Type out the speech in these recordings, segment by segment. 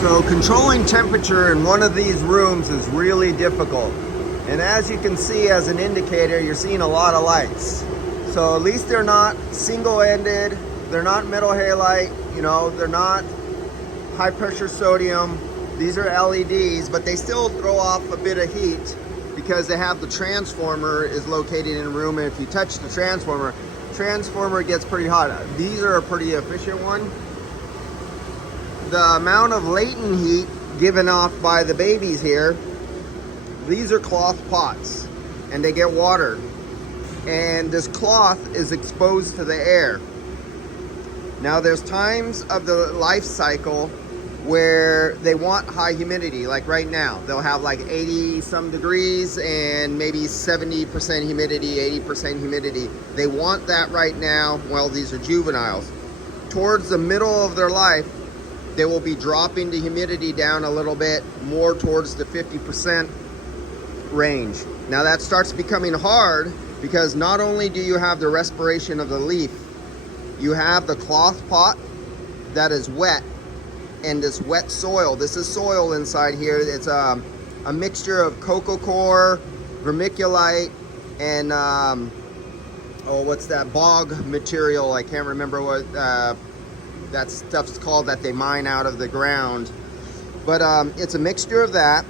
So controlling temperature in one of these rooms is really difficult. And as you can see, as an indicator, you're seeing a lot of lights. So at least they're not single-ended, they're not metal halide, you know, they're not high pressure sodium. These are LEDs, but they still throw off a bit of heat because they have the transformer is located in a room, and if you touch the transformer gets pretty hot. These are a pretty efficient one. The amount of latent heat given off by the babies here, these are cloth pots and they get water, and this cloth is exposed to the air. Now there's times of the life cycle where they want high humidity, like right now they'll have like 80 some degrees and maybe 70% humidity, 80% humidity. They want that right now. Well, these are juveniles. Towards the middle of their life, they will be dropping the humidity down a little bit more towards the 50% range. Now that starts becoming hard because not only do you have the respiration of the leaf, you have the cloth pot that is wet, and this wet soil. This is soil inside here. It's a mixture of coco coir, vermiculite, and oh, what's that bog material? I can't remember what that stuff's called that they mine out of the ground, but it's a mixture of that.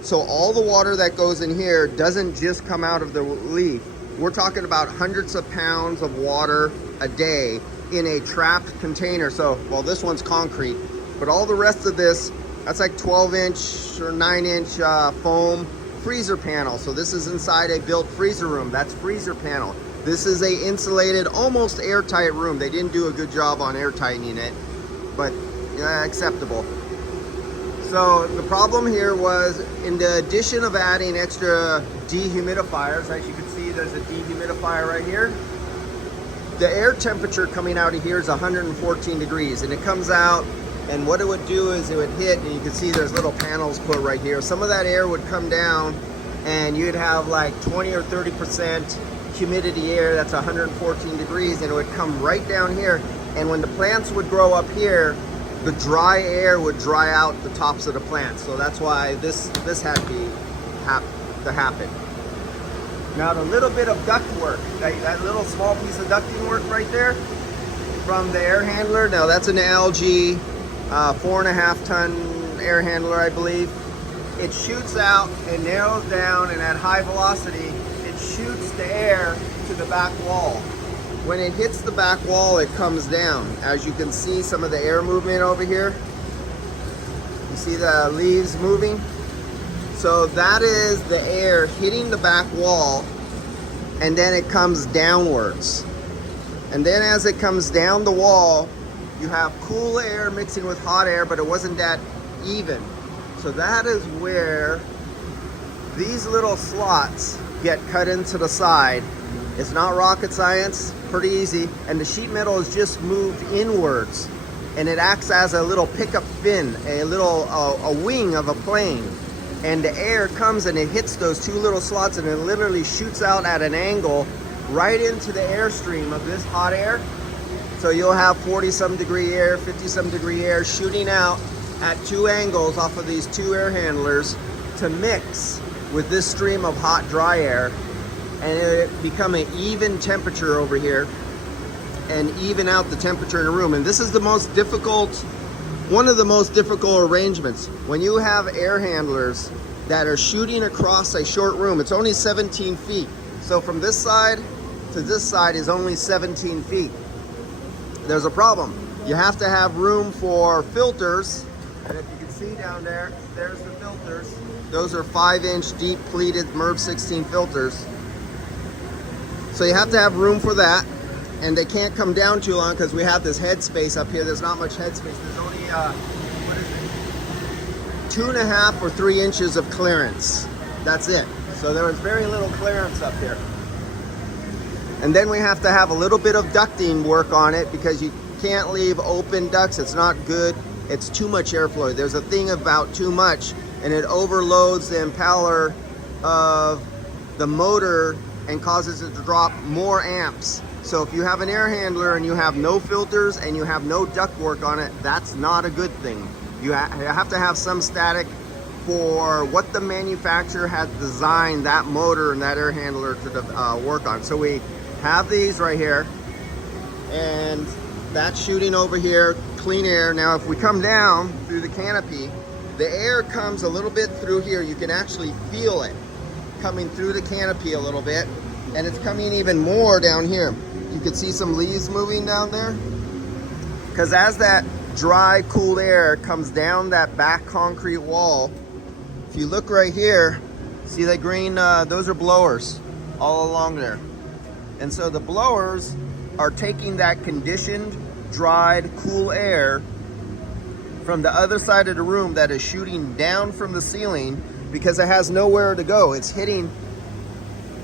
So all the water that goes in here doesn't just come out of the leaf. We're talking about hundreds of pounds of water a day in a trapped container. So, well, this one's concrete, but all the rest of this, that's like 12-inch or 9-inch foam freezer panel. So this is inside a built freezer room. That's freezer panel. This is a insulated, almost airtight room. They didn't do a good job on air tightening it, but acceptable. So the problem here was, in the addition of adding extra dehumidifiers, as you can see, there's a dehumidifier right here. The air temperature coming out of here is 114 degrees, and it comes out, and what it would do is it would hit, and you can see there's little panels put right here. Some of that air would come down, and you'd have like 20 or 30% humidity air. That's 114 degrees, and it would come right down here. And when the plants would grow up here, the dry air would dry out the tops of the plants. So that's why this had to happen. Now the little bit of duct work, that little small piece of ducting work right there from the air handler. Now that's an LG 4.5 ton air handler, I believe. It shoots out and narrows down, and at high velocity, it shoots the air to the back wall. When it hits the back wall, it comes down. As you can see, some of the air movement over here. You see the leaves moving? So that is the air hitting the back wall, and then it comes downwards. And then as it comes down the wall, you have cool air mixing with hot air, but it wasn't that even. So that is where these little slots get cut into the side. It's not rocket science, pretty easy. And the sheet metal is just moved inwards, and it acts as a little pickup fin, a wing of a plane. And the air comes and it hits those two little slots, and it literally shoots out at an angle right into the airstream of this hot air. So you'll have 40 some degree air, 50 some degree air shooting out at two angles off of these two air handlers to mix with this stream of hot dry air, and it become an even temperature over here and even out the temperature in the room. And this is the most difficult, one of the most difficult arrangements. When you have air handlers that are shooting across a short room, it's only 17 feet. So from this side to this side is only 17 feet. There's a problem. You have to have room for filters. And if you can see down there, there's the filters. Those are 5-inch deep pleated MERV 16 filters. So you have to have room for that. And they can't come down too long because we have this headspace up here. There's not much headspace. There's only, 2.5 or 3 inches of clearance. That's it. So there is very little clearance up here. And then we have to have a little bit of ducting work on it because you can't leave open ducts. It's not good. It's too much airflow. There's a thing about too much, and it overloads the impeller of the motor and causes it to drop more amps. So if you have an air handler and you have no filters and you have no duct work on it, that's not a good thing. You have to have some static for what the manufacturer has designed that motor and that air handler to work on. So we have these right here, and that's shooting over here, clean air. Now if we come down through the canopy, the air comes a little bit through here. You can actually feel it coming through the canopy a little bit, and it's coming even more down here. You can see some leaves moving down there, because as that dry, cool air comes down that back concrete wall, if you look right here, see that green, those are blowers all along there. And so the blowers are taking that conditioned, dried, cool air from the other side of the room that is shooting down from the ceiling, because it has nowhere to go. It's hitting,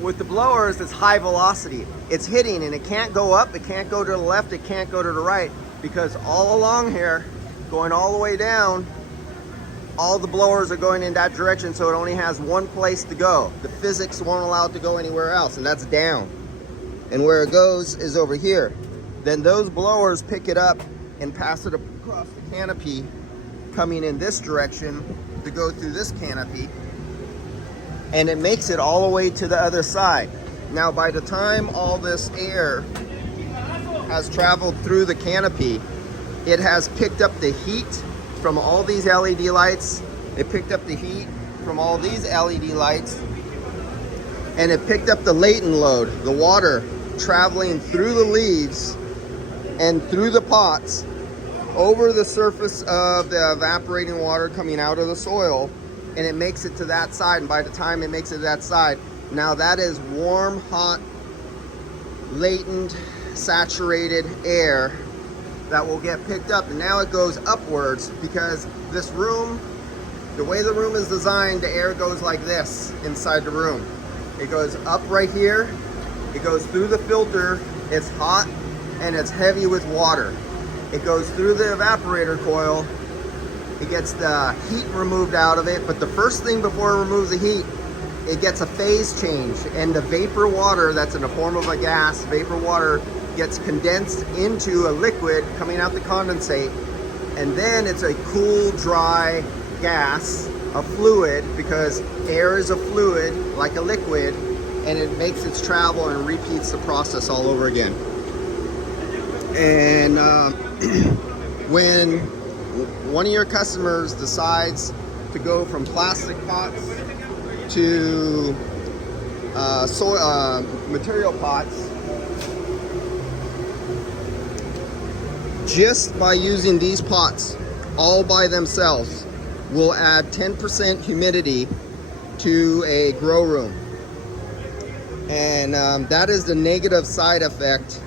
with the blowers, it's high velocity. It's hitting and it can't go up, it can't go to the left, it can't go to the right, because all along here, going all the way down, all the blowers are going in that direction, so it only has one place to go. The physics won't allow it to go anywhere else, and that's down. And where it goes is over here. Then those blowers pick it up and pass it across the canopy, coming in this direction to go through this canopy, and it makes it all the way to the other side. Now by the time all this air has traveled through the canopy, it has picked up the heat from all these LED lights. It picked up the heat from all these LED lights, and it picked up the latent load, the water traveling through the leaves and through the pots over the surface of the evaporating water coming out of the soil, and it makes it to that side. And by the time it makes it to that side, now that is warm, hot, latent, saturated air that will get picked up, and now it goes upwards, because this room, the way the room is designed, the air goes like this inside the room. It goes up right here, it goes through the filter, it's hot and it's heavy with water. It goes through the evaporator coil, it gets the heat removed out of it, but the first thing before it removes the heat, it gets a phase change, and the vapor water that's in the form of a gas, vapor water, gets condensed into a liquid coming out the condensate, and then it's a cool, dry gas, a fluid, because air is a fluid like a liquid, and it makes its travel and repeats the process all over again. And when one of your customers decides to go from plastic pots to material pots, just by using these pots all by themselves will add 10% humidity to a grow room. And that is the negative side effect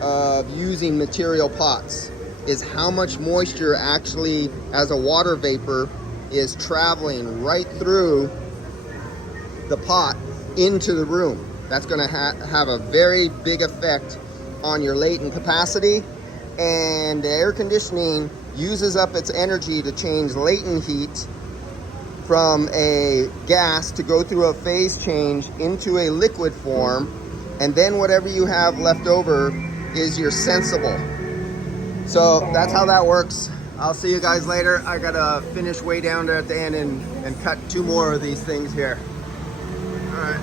of using material pots, is how much moisture actually, as a water vapor, is traveling right through the pot into the room. That's going to have a very big effect on your latent capacity. And the air conditioning uses up its energy to change latent heat from a gas to go through a phase change into a liquid form, and then whatever you have left over is your sensible. So that's how that works. I'll see you guys later. I gotta finish way down there at the end and cut 2 more of these things here. All right.